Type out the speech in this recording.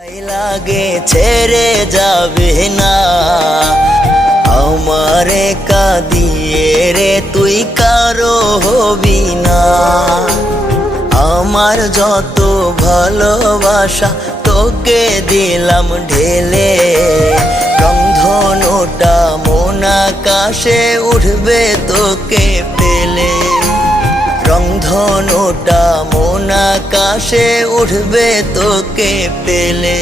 লাগে ছেড়ে যাবে না আমারে কাঁদিয়ে রে তুই কারো হবি না। আমার যত ভালোবাসা তোকে দিলাম ঢেলে, রংধনুটা মন আকাশে উঠবে তোকে পেলে, রংধনুটা মন আকাশে উঠবে তোকে পেলে।